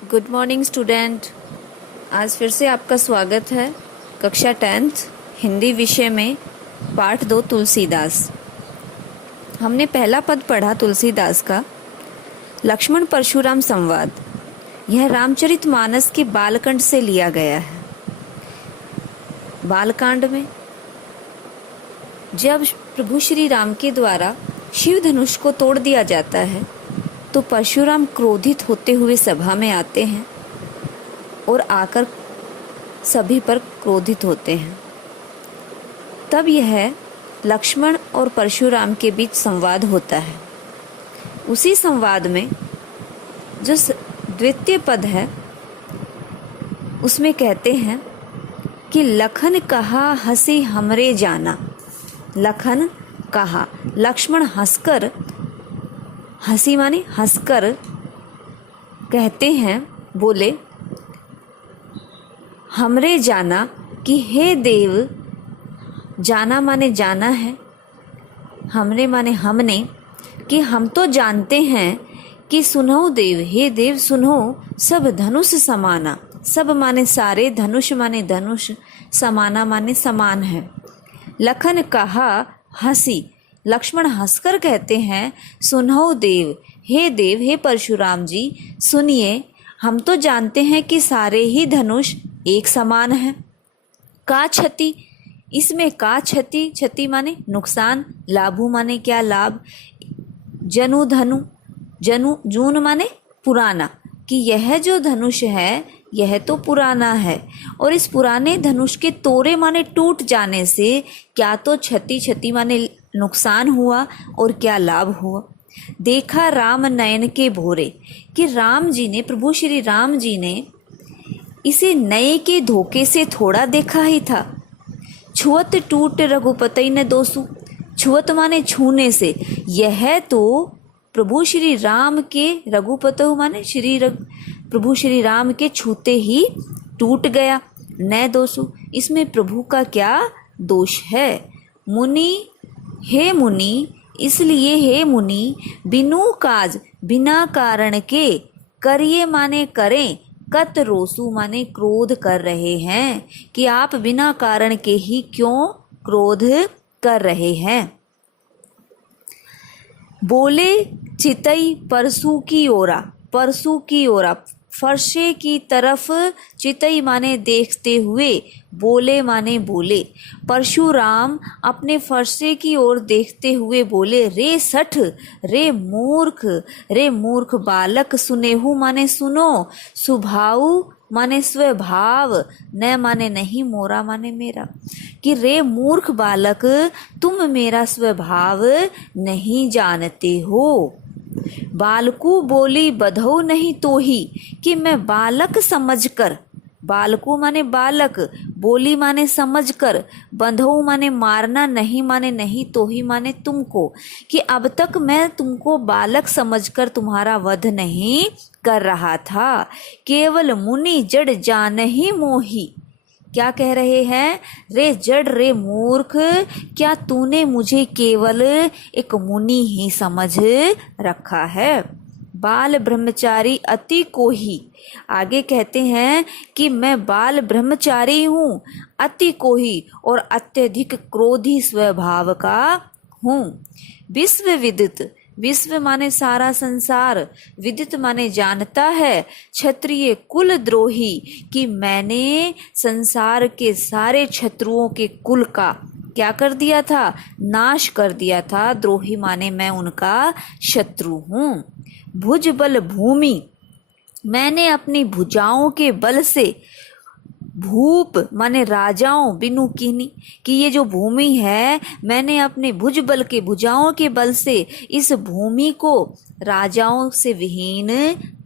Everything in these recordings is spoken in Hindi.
Good morning student. आज फिर से आपका स्वागत है कक्षा 10th हिंदी विषय में पाठ 2 तुलसीदास। हमने पहला पद पढ़ा तुलसीदास का, लक्ष्मण परशुराम संवाद। यह रामचरितमानस के बालकांड से लिया गया है। बालकांड में जब प्रभु श्री राम के द्वारा शिव धनुष को तोड़ दिया जाता है तो परशुराम क्रोधित होते हुए सभा में आते हैं और आकर सभी पर क्रोधित होते हैं। तब यह लक्ष्मण और परशुराम के बीच संवाद होता है। उसी संवाद में जो द्वितीय पद है उसमें कहते हैं कि लखन कहा हंसी हमरे जाना। लखन कहा, लक्ष्मण हंसकर, हंसी माने हंसकर कहते हैं, बोले हमरे जाना कि हे देव, जाना माने जाना है, हमरे माने हमने, कि हम तो जानते हैं कि सुनो देव, हे देव सुनो, सब धनुष समाना। सब माने सारे, धनुष माने धनुष, समाना माने समान है। लखन कहा हंसी, लक्ष्मण हंसकर कहते हैं, सुनो देव, हे परशुराम जी सुनिए, हम तो जानते हैं कि सारे ही धनुष एक समान हैं। का क्षति, इसमें का क्षति, क्षति माने नुकसान, लाभु माने क्या लाभ, जनु धनु, जनु जून माने पुराना, कि यह जो धनुष है यह तो पुराना है और इस पुराने धनुष के तोड़े माने टूट जाने से क्या तो क्षति, क्षति माने नुकसान हुआ और क्या लाभ हुआ। देखा राम नयन के भोरे, कि राम जी ने, प्रभु श्री राम जी ने इसे नए के धोखे से थोड़ा देखा ही था। छुअत टूट रघुपति न दोसु, छुअत माने छूने से, यह तो प्रभु श्री राम के, रघुपति माने प्रभु श्री राम के छूते ही टूट गया। न दोसु, इसमें प्रभु का क्या दोष है। मुनि, हे मुनि, इसलिए हे मुनि, बिनु काज, बिना कारण के, करिए माने करें, कत रोसु माने क्रोध कर रहे हैं, कि आप बिना कारण के ही क्यों क्रोध कर रहे हैं। बोले चितई परसू की ओरा, परसू की ओरा, फरसे की तरफ, चितई माने देखते हुए, बोले माने बोले। परशुराम अपने फरसे की ओर देखते हुए बोले, रे सठ, रे मूर्ख, रे मूर्ख बालक, सुनेहु माने सुनो, सुभाऊ माने स्वभाव, न माने नहीं, मोरा माने मेरा, कि रे मूर्ख बालक, तुम मेरा स्वभाव नहीं जानते हो। बालकू बोली बधौ नहीं तो ही, कि मैं बालक समझकर, बालकू माने बालक, बोली माने समझकर, बंधौ माने मारना, नहीं माने नहीं, तो ही माने तुमको, कि अब तक मैं तुमको बालक समझकर तुम्हारा वध नहीं कर रहा था। केवल मुनि जड़ जान ही मोही, क्या कह रहे हैं, रे जड़, रे मूर्ख, क्या तूने मुझे केवल एक मुनि ही समझ रखा है। बाल ब्रह्मचारी अति कोही, आगे कहते हैं कि मैं बाल ब्रह्मचारी हूँ, अति कोही और अत्यधिक क्रोधी स्वभाव का हूँ। विश्व विदित, विश्व माने सारा संसार, विदित माने जानता है, क्षत्रिय कुल द्रोही, कि मैंने संसार के सारे क्षत्रुओं के कुल का क्या कर दिया था, नाश कर दिया था। द्रोही माने मैं उनका शत्रु हूँ। भुज बल भूमि, मैंने अपनी भुजाओं के बल से, भूप माने राजाओं, बिनु कीनी, कि ये जो भूमि है मैंने अपने भुज बल के, भुजाओं के बल से इस भूमि को राजाओं से विहीन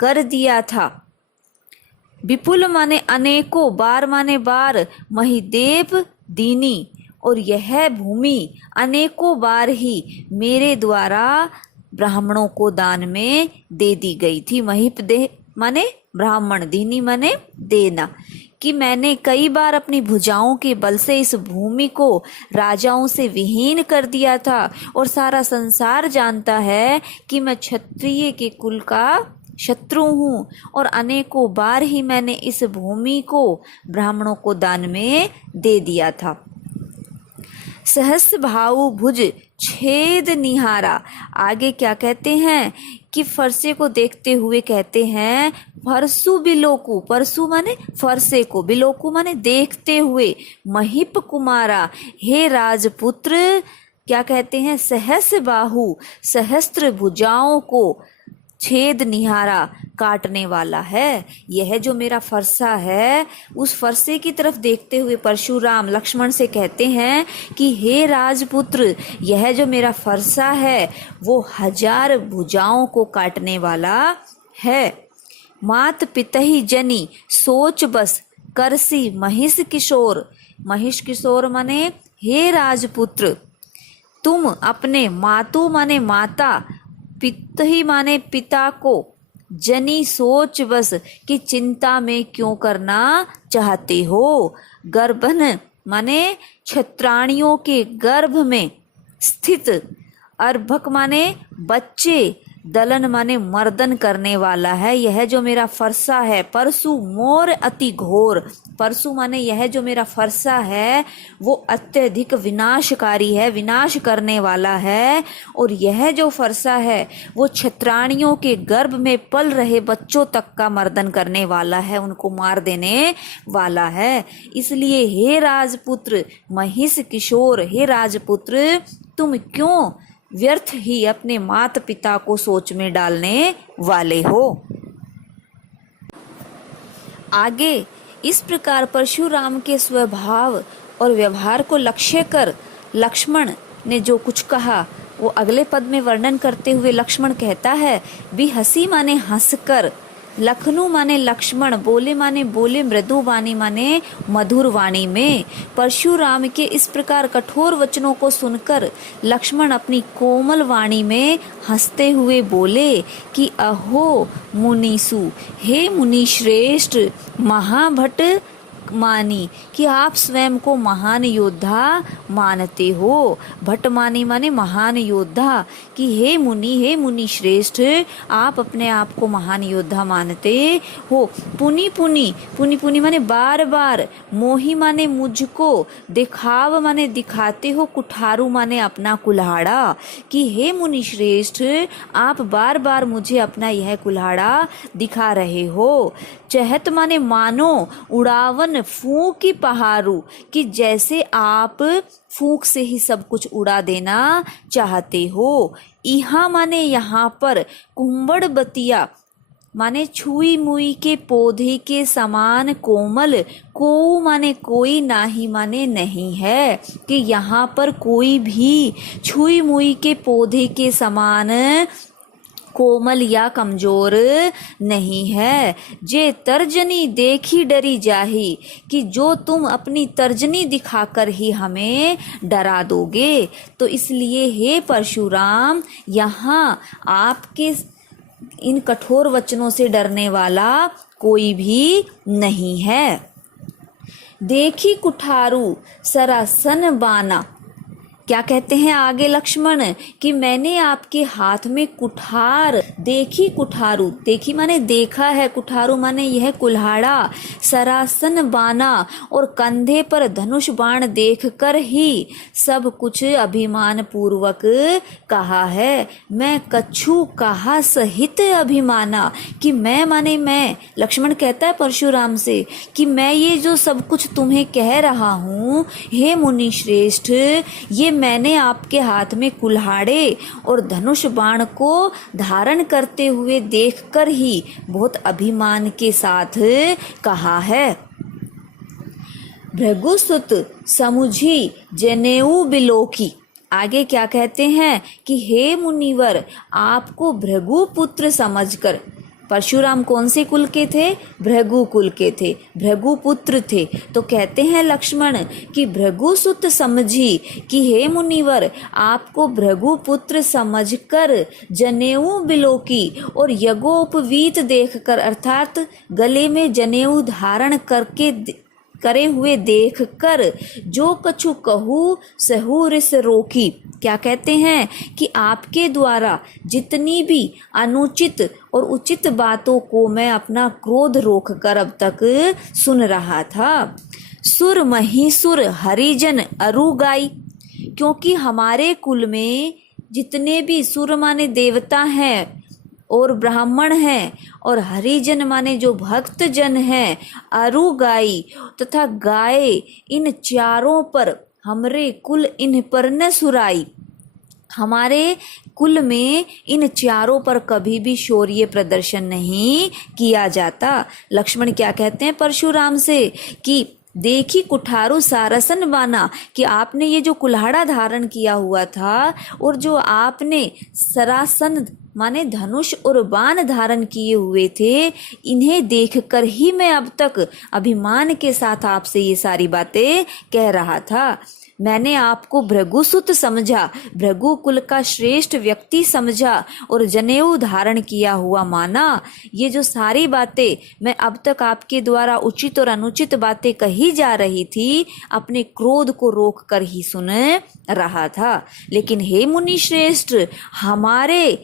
कर दिया था। विपुल माने अनेकों, बार माने बार, महिदेव दीनी, और यह भूमि अनेकों बार ही मेरे द्वारा ब्राह्मणों को दान में दे दी गई थी। महिप दे माने ब्राह्मण, दीनी माने देना, कि मैंने कई बार अपनी भुजाओं के बल से इस भूमि को राजाओं से विहीन कर दिया था। और सारा संसार जानता है कि मैं क्षत्रिय के कुल का शत्रु हूँ और अनेकों बार ही मैंने इस भूमि को ब्राह्मणों को दान में दे दिया था। सहस्र भाऊ भुज छेद निहारा, आगे क्या कहते हैं कि फरसे को देखते हुए कहते हैं फरसु बिलोकु, परसु माने फरसे को, बिलोकु माने देखते हुए, महिप कुमारा, हे राजपुत्र, क्या कहते हैं सहस्र बाहु, सहस्त्र भुजाओं को, छेद निहारा, काटने वाला है। यह जो मेरा फरसा है, उस फरसे की तरफ देखते हुए परशुराम लक्ष्मण से कहते हैं कि हे राजपुत्र, यह जो मेरा फरसा है वो 1000 भुजाओं को काटने वाला है। मात पितहि जनी सोच बस करसी महिष किशोर, महिष किशोर माने हे राजपुत्र, तुम अपने मातु माने माता, पितहि माने पिता को, जनी सोच बस कि चिंता में क्यों करना चाहते हो, गर्भन माने क्षत्राणियों के गर्भ में स्थित, अर्भक माने बच्चे, दलन माने मर्दन करने वाला है यह जो मेरा फरसा है। परसु मोर अति घोर, परसु माने यह जो मेरा फरसा है वो अत्यधिक विनाशकारी है, विनाश करने वाला है। और यह जो फरसा है वो क्षत्राणियों के गर्भ में पल रहे बच्चों तक का मर्दन करने वाला है, उनको मार देने वाला है। इसलिए हे राजपुत्र महिष किशोर, हे राजपुत्र तुम क्यों व्यर्थ ही अपने माता पिता को सोच में डालने वाले हो। आगे इस प्रकार परशुराम के स्वभाव और व्यवहार को लक्ष्य कर लक्ष्मण ने जो कुछ कहा वो अगले पद में वर्णन करते हुए लक्ष्मण कहता है, भी हंसी माने हंसकर, लखनऊ माने लक्ष्मण, बोले माने बोले, मृदु वाणी माने मधुर वाणी में। परशुराम के इस प्रकार कठोर वचनों को सुनकर लक्ष्मण अपनी कोमल वाणी में हंसते हुए बोले कि अहो मुनीसु, हे मुनि श्रेष्ठ, महाभट मानी, कि आप स्वयं को महान योद्धा मानते हो। भट्ट मानी माने महान योद्धा, कि हे मुनि श्रेष्ठ, आप अपने आप को महान योद्धा मानते हो। पुनि पुनि, पुनि पुनि माने बार बार, मोही माने मुझको, दिखाव माने दिखाते हो, कुठारू माने अपना कुल्हाड़ा, कि हे मुनि श्रेष्ठ आप बार बार मुझे अपना यह कुल्हाड़ा दिखा रहे हो। चहत माने मानो, उड़ावन फूंक पहाड़ू, कि जैसे आप फूंक से ही सब कुछ उड़ा देना चाहते हो। इहा माने यहाँ पर, कुंबड़ बतिया माने छुई मुई के पौधे के समान कोमल, को माने कोई, नाही माने नहीं है, कि यहाँ पर कोई भी छुई मुई के पौधे के समान कोमल या कमजोर नहीं है। जे तर्जनी देखी डरी जाही, कि जो तुम अपनी तर्जनी दिखाकर ही हमें डरा दोगे। तो इसलिए हे परशुराम, यहाँ आपके इन कठोर वचनों से डरने वाला कोई भी नहीं है। देखी कुठारू सरासन बाना, क्या कहते हैं आगे लक्ष्मण, कि मैंने आपके हाथ में कुठार देखी, कुठारू देखी माने देखा है, कुठारू माने यह कुल्हाड़ा, सरासन बाना और कंधे पर धनुष बाण देखकर ही सब कुछ अभिमान पूर्वक कहा है। मैं कछु कहा सहित अभिमाना, कि मैं माने मैं, लक्ष्मण कहता है परशुराम से कि मैं ये जो सब कुछ तुम्हें कह रहा हूँ हे मुनि श्रेष्ठ, ये मैंने आपके हाथ में कुल्हाड़े और धनुष बाण को धारण करते हुए देखकर ही बहुत अभिमान के साथ कहा है। भृगुसुत समुझी जनेऊ बिलोकी, आगे क्या कहते हैं कि हे मुनिवर, आपको भृगु पुत्र समझकर, परशुराम कौन से कुल के थे? भृगु कुल के थे, भृगु पुत्र थे। तो कहते हैं लक्ष्मण कि भृगुसुत समझी, कि हे मुनिवर आपको भृगु पुत्र समझकर जनेऊ बिलोकी और यज्ञोपवीत देखकर, अर्थात गले में जनेऊ धारण करके करे हुए देख कर जो कछु कहूँ सहु रिस रोकी। क्या कहते हैं कि आपके द्वारा जितनी भी अनुचित और उचित बातों को मैं अपना क्रोध रोक कर अब तक सुन रहा था। सुर महिसुर हरिजन अरुगाई, क्योंकि हमारे कुल में जितने भी सुर माने देवता हैं और ब्राह्मण हैं और हरिजन माने जो भक्त जन हैं, अरुगाई तथा गाय, इन चारों पर हमरे कुल इन पर न सुराई। हमारे कुल में इन चारों पर कभी भी शौर्य प्रदर्शन नहीं किया जाता। लक्ष्मण क्या कहते हैं परशुराम से कि देखी कुठारू सारसन बाना, कि आपने ये जो कुल्हाड़ा धारण किया हुआ था और जो आपने सरासन माने धनुष और बाण धारण किए हुए थे, इन्हें देखकर ही मैं अब तक अभिमान के साथ आपसे ये सारी बातें कह रहा था। मैंने आपको भृगुसुत समझा, भृगु कुल का श्रेष्ठ व्यक्ति समझा और जनेऊ धारण किया हुआ माना। ये जो सारी बातें मैं अब तक आपके द्वारा उचित और अनुचित बातें कही जा रही थी, अपने क्रोध को रोक कर ही सुन रहा था। लेकिन हे मुनि श्रेष्ठ, हमारे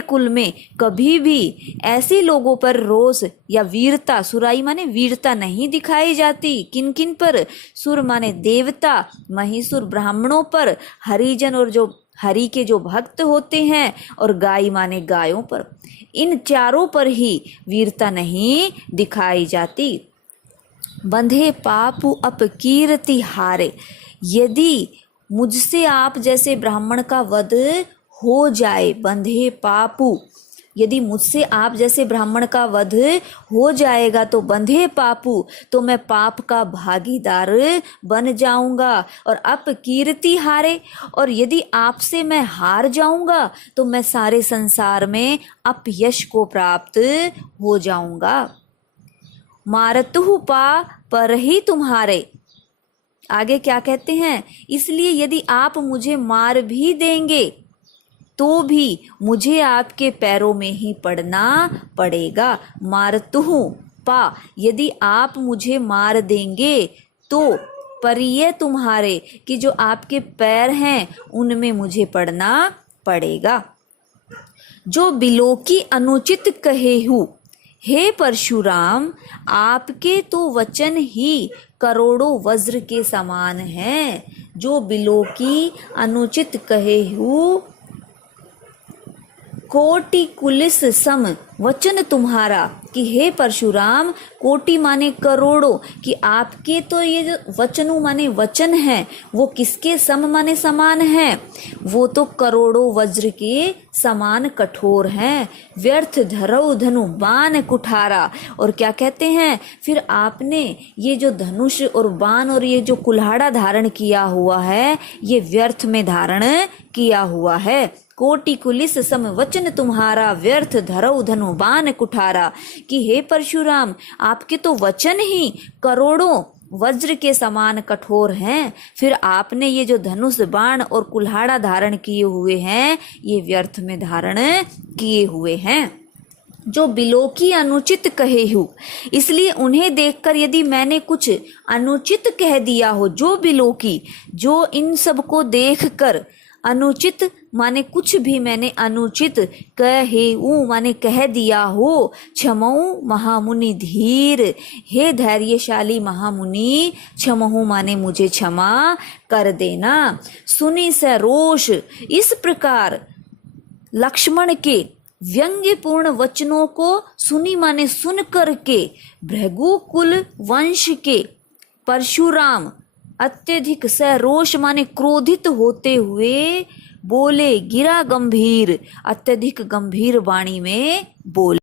कुल में कभी भी ऐसे लोगों पर रोष या वीरता, सुराई माने वीरता नहीं दिखाई जाती। किन किन पर? सुर माने देवता, महिषुर ब्राह्मणों पर, हरिजन और जो हरि के जो भक्त होते हैं, और गाय माने गायों पर। इन चारों पर ही वीरता नहीं दिखाई जाती। बंधे पापु अपकीर्ति हारे, यदि मुझसे आप जैसे ब्राह्मण का वध हो जाए, बंधे पापु, यदि मुझसे आप जैसे ब्राह्मण का वध हो जाएगा तो बंधे पापु, तो मैं पाप का भागीदार बन जाऊंगा। और अपकीर्ति हारे, और यदि आपसे मैं हार जाऊंगा तो मैं सारे संसार में अपयश को प्राप्त हो जाऊंगा। मारतुहु पा पर ही तुम्हारे, आगे क्या कहते हैं, इसलिए यदि आप मुझे मार भी देंगे तो भी मुझे आपके पैरों में ही पड़ना पड़ेगा। मारतुहु पा, यदि आप मुझे मार देंगे तो परिये तुम्हारे, कि जो आपके पैर हैं उनमें मुझे पड़ना पड़ेगा। जो बिलोकी अनुचित कहेहु, हे परशुराम, आपके तो वचन ही करोड़ों वज्र के समान हैं। जो बिलोकी अनुचित कहेहु, कोटि कुलिस सम वचन तुम्हारा, कि हे परशुराम, कोटि माने करोड़ों, कि आपके तो ये जो वचनु माने वचन हैं वो किसके सम माने समान हैं, वो तो करोड़ों वज्र के समान कठोर हैं। व्यर्थ धरौ धनु बाण कुठारा, और क्या कहते हैं, फिर आपने ये जो धनुष और बाण और ये जो कुल्हाड़ा धारण किया हुआ है, ये व्यर्थ में धारण किया हुआ है। कोटि कुलिस सम वचन तुम्हारा, व्यर्थ धरौ धनु बाण कुठारा, कि हे परशुराम, आपके तो वचन ही करोड़ों वज्र के समान कठोर हैं, फिर आपने ये जो धनुष बाण और कुल्हाड़ा धारण किए हुए हैं, ये व्यर्थ में धारण किए हुए हैं। जो बिलोकी अनुचित कहेहु, इसलिए उन्हें देखकर यदि मैंने कुछ अनुचित कह दिया हो, जो बिलोकी, जो इन सब को देखकर अनुचित माने कुछ भी मैंने अनुचित कहेऊ माने कह दिया हो, क्षमऊ महामुनि धीर, हे धैर्यशाली महामुनि, क्षमहु माने मुझे क्षमा कर देना। सुनी स रोष, इस प्रकार लक्ष्मण के व्यंग्यपूर्ण वचनों को सुनी माने सुन करके भृगुकुल वंश के परशुराम अत्यधिक सरोष माने क्रोधित होते हुए बोले, गिरा गंभीर, अत्यधिक गंभीर वाणी में बोले।